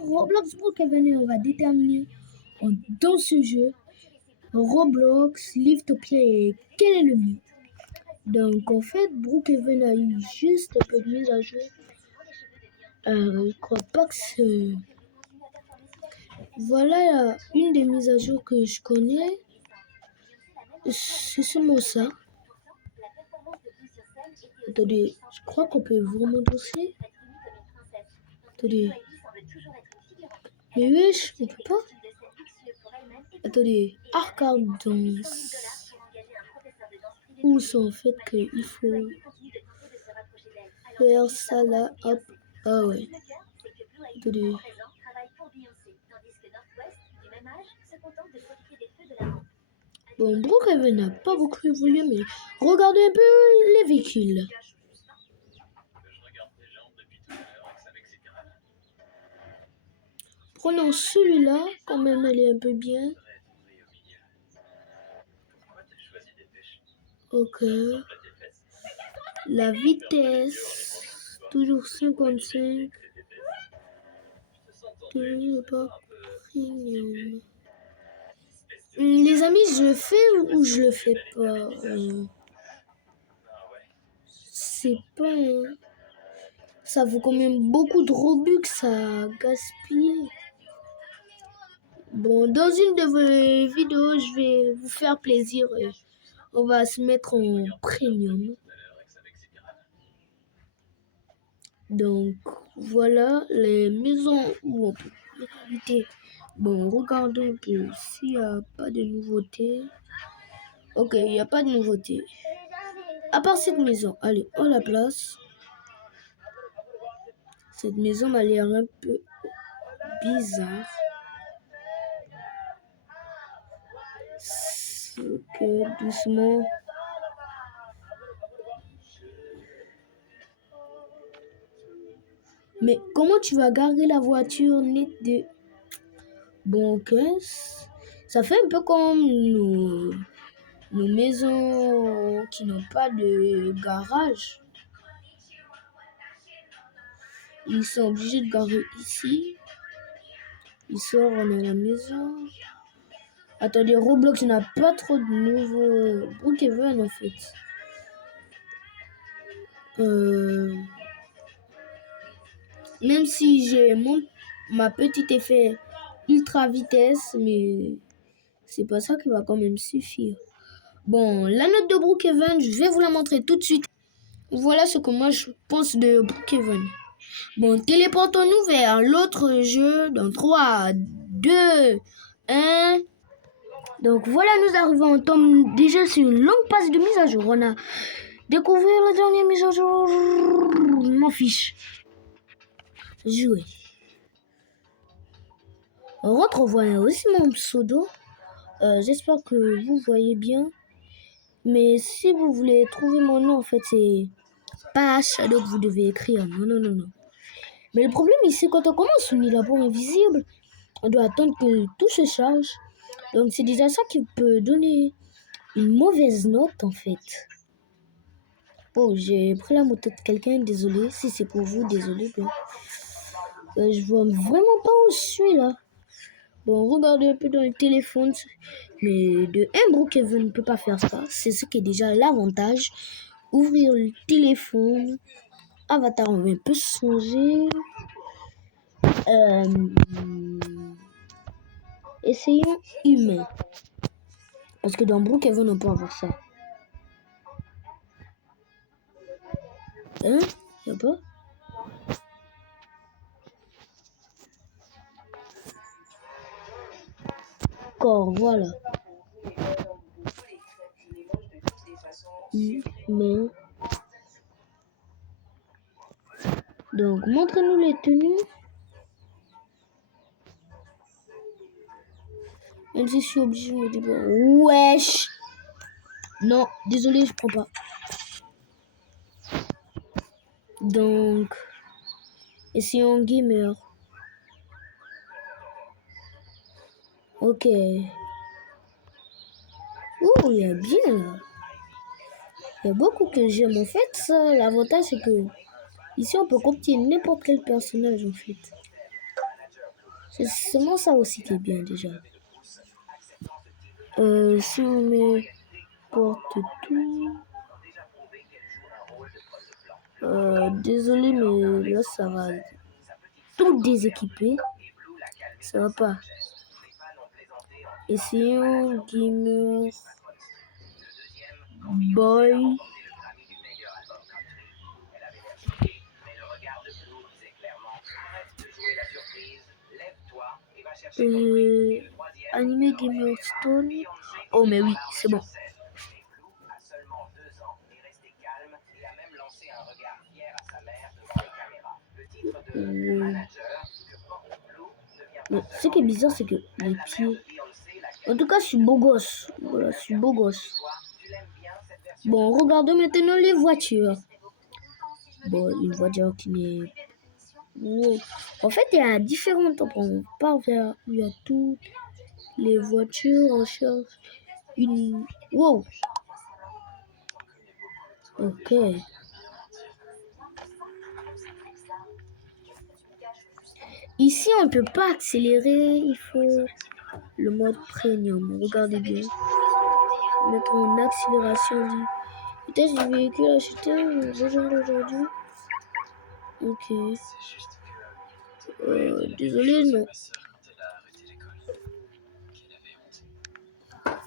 Roblox Brookhaven et on va déterminer dans ce jeu Roblox Live to Play quel est le mieux. Donc en fait Brookhaven a eu juste un peu de mise à jour. Je crois pas que c'est... Voilà une des mises à jour que je connais. C'est seulement ça. Attendez, je crois qu'on peut vraiment danser. Attendez. Mais wesh, on peut pas. Attendez, arcade danse. Où c'est en fait qu'il faut faire ça là, hop. Ah ouais. Attendez. Bon, Brookhaven n'a pas beaucoup évolué, mais regardez un peu les véhicules. Prenons celui-là, quand même, elle est un peu bien. Ok. La vitesse, toujours 55. Toujours pas premium. Les amis, je le fais ou je le fais pas c'est pas... Ça vaut quand même beaucoup de Robux, ça gaspille. Bon, dans une de vos vidéos, je vais vous faire plaisir. On va se mettre en premium. Donc, voilà les maisons où on peut habiter. Bon, regardons un peu s'il n'y a pas de nouveautés. Ok, il n'y a pas de nouveauté. À part cette maison, allez, on la place. Cette maison m'a l'air un peu bizarre. Ok, doucement. Mais comment tu vas garder la voiture nette de... Bon, ok. Ça fait un peu comme nos maisons qui n'ont pas de garage. Ils sont obligés de garer ici. Ils sortent, on est à la maison. Attendez, Roblox n'a pas trop de nouveaux Brookhaven en fait. Même si j'ai ma petite effet ultra vitesse, mais c'est pas ça qui va quand même suffire. Bon, la note de Brookhaven, je vais vous la montrer tout de suite. Voilà ce que moi je pense de Brookhaven. Bon, téléportons-nous vers l'autre jeu dans 3, 2, 1. Donc voilà, nous arrivons, on tombe déjà sur une longue passe de mise à jour. On a découvert la dernière mise à jour. M'en fiche. Jouer. On retrouve aussi mon pseudo. J'espère que vous voyez bien. Mais si vous voulez trouver mon nom, en fait, c'est pas Shadow que vous devez écrire. Non. Mais le problème ici, quand on commence une labo invisible, on doit attendre que tout se charge. Donc c'est déjà ça qui peut donner une mauvaise note en fait. Oh, j'ai pris la moto de quelqu'un, désolé. Si c'est pour vous, désolé. Je vois vraiment pas où je suis là. Bon, regardez un peu dans le téléphone. Mais de un Brookhaven ne peut pas faire ça. C'est ce qui est déjà l'avantage. Ouvrir le téléphone. Avatar, on va un peu changer. Essayons humain. Parce que dans Brookhaven, on peut avoir ça. Hein? Y'a pas? Corps, voilà. Humain. Donc, montrez-nous les tenues. Même si je suis obligé de me dire, wesh! Non, désolé, je prends pas. Donc, essayons gamer. Ok. Oh, il y a bien là. Il y a beaucoup que j'aime. En fait, ça, l'avantage, c'est que ici, on peut copier n'importe quel personnage, en fait. C'est seulement ça aussi qui est bien déjà. Si on met porte tout. Désolé, mais là ça va tout déséquiper. Ça va pas. Essayons Gamer Boy. Animé Gamer Stone. Oh mais oui, c'est bon. Mais ce qui est bizarre, c'est que les pieds. En tout cas, je suis beau gosse. Voilà, je suis beau gosse. Bon, regardons maintenant les voitures. Bon, une voiture qui n'est. Wow. En fait, il y a différentes. On part vers où il y a toutes les voitures. On cherche une. Wow. Ok. Ici, on ne peut pas accélérer. Il faut le mode premium. Regardez bien. Mettre en accélération. Vitesse du véhicule acheté. Rejoindre aujourd'hui. Ok. Désolé, non.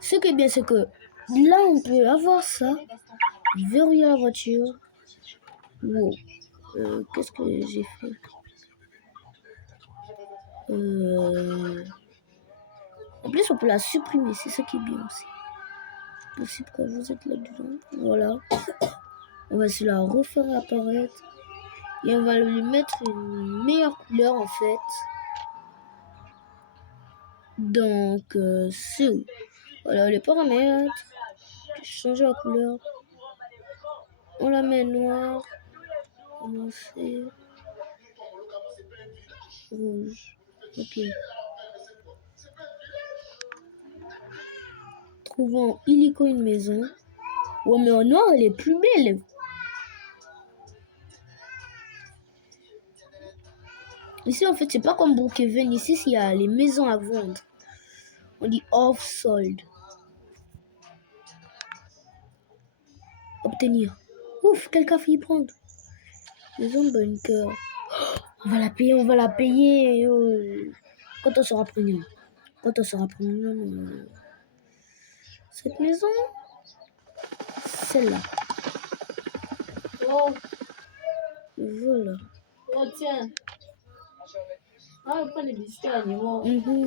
Ce qui est bien, c'est que là, on peut avoir ça. Verrouiller la voiture. Wow. Qu'est-ce que j'ai fait? En plus, on peut la supprimer. C'est ça qui est bien aussi. Possible quand vous êtes là-dedans. Voilà. On va se la refaire apparaître. Et on va lui mettre une meilleure couleur en fait. Donc, c'est où? Voilà les paramètres. Changer la couleur. On la met noire. On fait rouge. Ok. Trouvons illico une maison. Ouais, mais en noir, elle est plus belle. Ici, en fait, c'est pas comme Brookhaven. Ici, il y a les maisons à vendre. On dit off sold. Obtenir. Ouf, quelqu'un a failli prendre. Maison bunker. On va la payer, on va la payer. Quand on sera premium. Quand on sera premium. Cette maison. Celle-là. Oh, Voilà. oh tiens. Ah, on prend des biscuits animaux. Wow.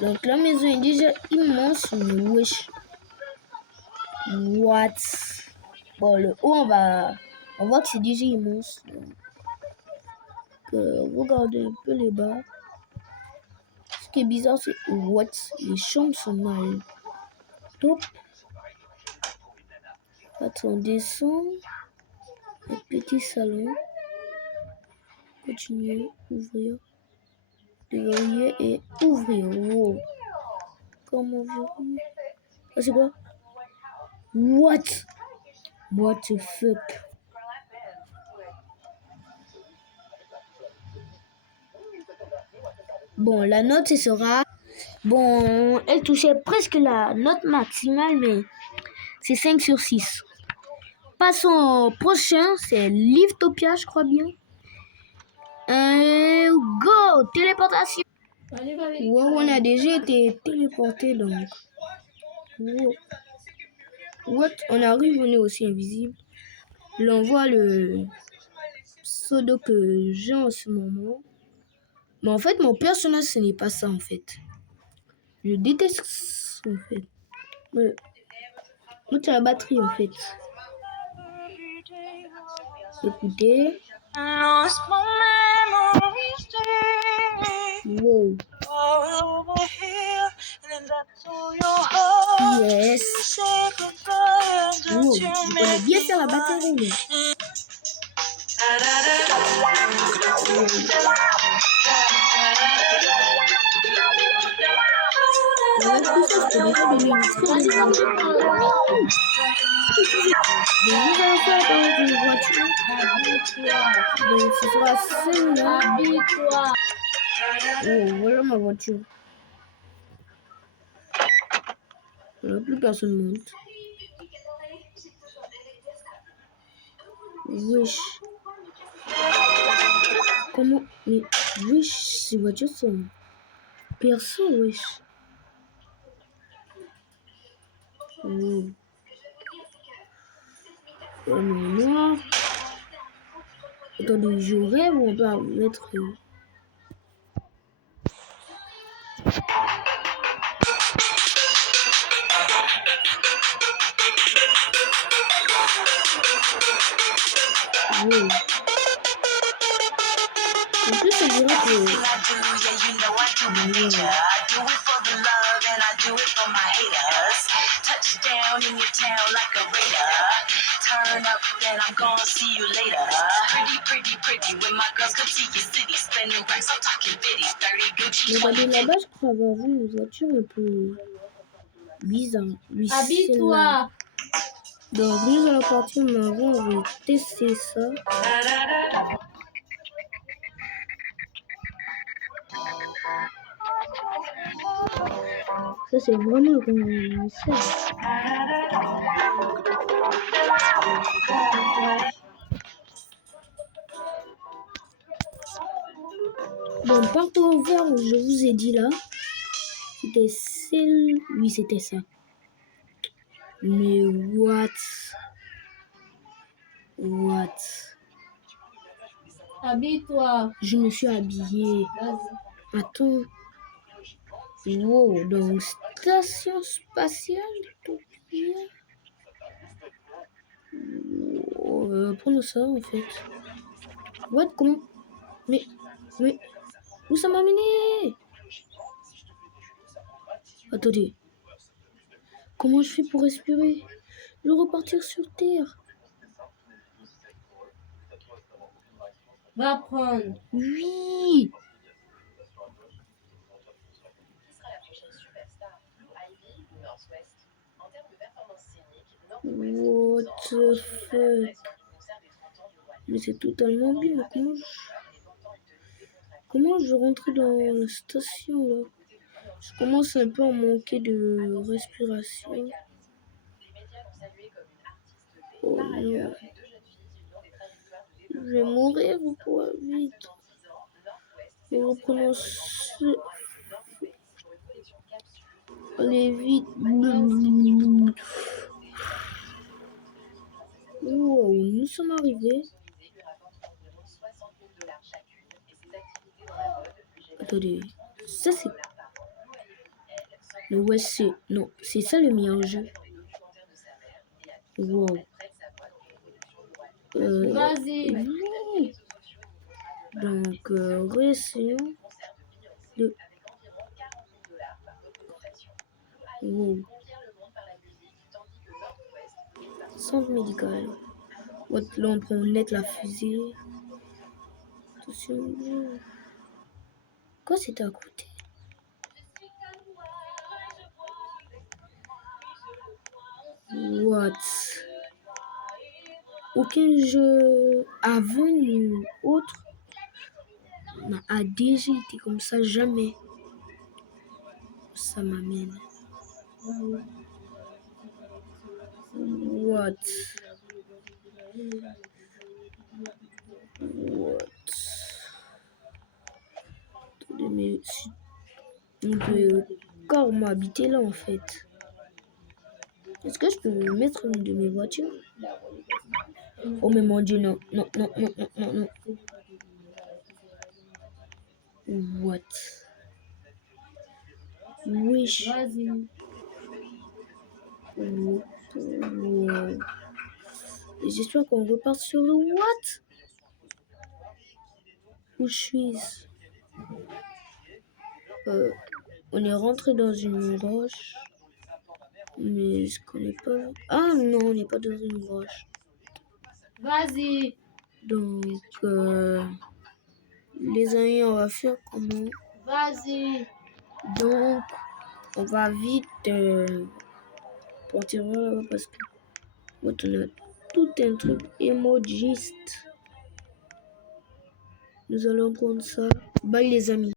Donc la maison est déjà immense, mais wesh. What? Bon, le haut, on voit que c'est déjà immense. Donc, regardez un peu les bas. Ce qui est bizarre, c'est what? Les chambres sont mal. Top. Attends, on descend. Un petit salon. Continuer, ouvrir. Verrouiller et ouvrir. Wow. Comment verrouiller? Ah, c'est quoi? What? What the fuck? Bon, la note, ce sera... Bon, elle touchait presque la note maximale, mais c'est 5 sur 6. Passons au prochain, c'est Liftopia, je crois bien. Go! Téléportation! Wow, on a déjà été téléporté, donc... Wow. What? On arrive, on est aussi invisible. Là, on voit le pseudo que j'ai en ce moment. Mais en fait, mon personnage, ce n'est pas ça, en fait. Je déteste, en fait. Ouais. C'est la batterie, en fait. Écoutez. Wow. Yes. Wow. Je connais bien faire la batterie. Donc, nous allons faire dans une voiture. Habille-toi. Donc, ce sera celle-là. Habille-toi. Oh, voilà ma voiture. Voilà, plus personne monte. Wesh. Comment? Mais, wesh, ces voitures sont perso, wesh. Oh. Oh non. Attendez, je rêve, on va mettre. Wow. En plus, on dirait que. Touchdown in your town like a raider. Turn up, then I'm gonna see you later. Pretty, when my girls come to your city, spending racks, I'm talking bitty, 30 Gucci. Regardez là-bas, je crois avoir vu une voiture un peu bizarre. Oui, Habille-toi. Donc, nous allons partir maintenant, on va tester ça. Ça, c'est vraiment comme ça. Bon, partout au vert, je vous ai dit là, c'était celle. Oui, c'était ça. Mais what? Habille-toi. Je me suis habillée. Vas-y. Attends. Wow, donc station spatiale d'Utopia. Prenons ça en fait. What? Comment? Mais, où ça m'a mené? Attendez. Comment je fais pour respirer? Je vais repartir sur Terre. Va prendre. Oui. What the fuck? Mais c'est totalement bien. Comment je rentre dans la station là? Je commence un peu à manquer de respiration. Oh non. Je vais mourir ou quoi? Vite. Et reprenons ce... Allez, vite. Wow, nous sommes arrivés. Attendez, ça c'est... Le ouais, c'est... Non, c'est ça le meilleur jeu. Wow. Vas-y. Oui. Donc, réessayons de... Wow. Centre médical. Là, on prend net la fusée. Attention. Quoi, c'était à côté? What? Aucun jeu avant ou autre n'a déjà été comme ça, jamais. Ça m'amène. What? Attendez, mais si on peut carrément habiter là en fait. Est-ce que je peux mettre une de mes voitures? Oh mais mon Dieu, non. What? Wesh. Vas-y. Wow. J'espère qu'on repart sur le what? Où je suis? On est rentré dans une roche. Mais je connais pas. Ah non, on n'est pas dans une roche. Vas-y. Donc, les amis, on va faire comment? Vas-y. Donc, on va vite partir là parce que Maintenant, on a tout un truc emojiste. Nous allons prendre ça. Bye les amis.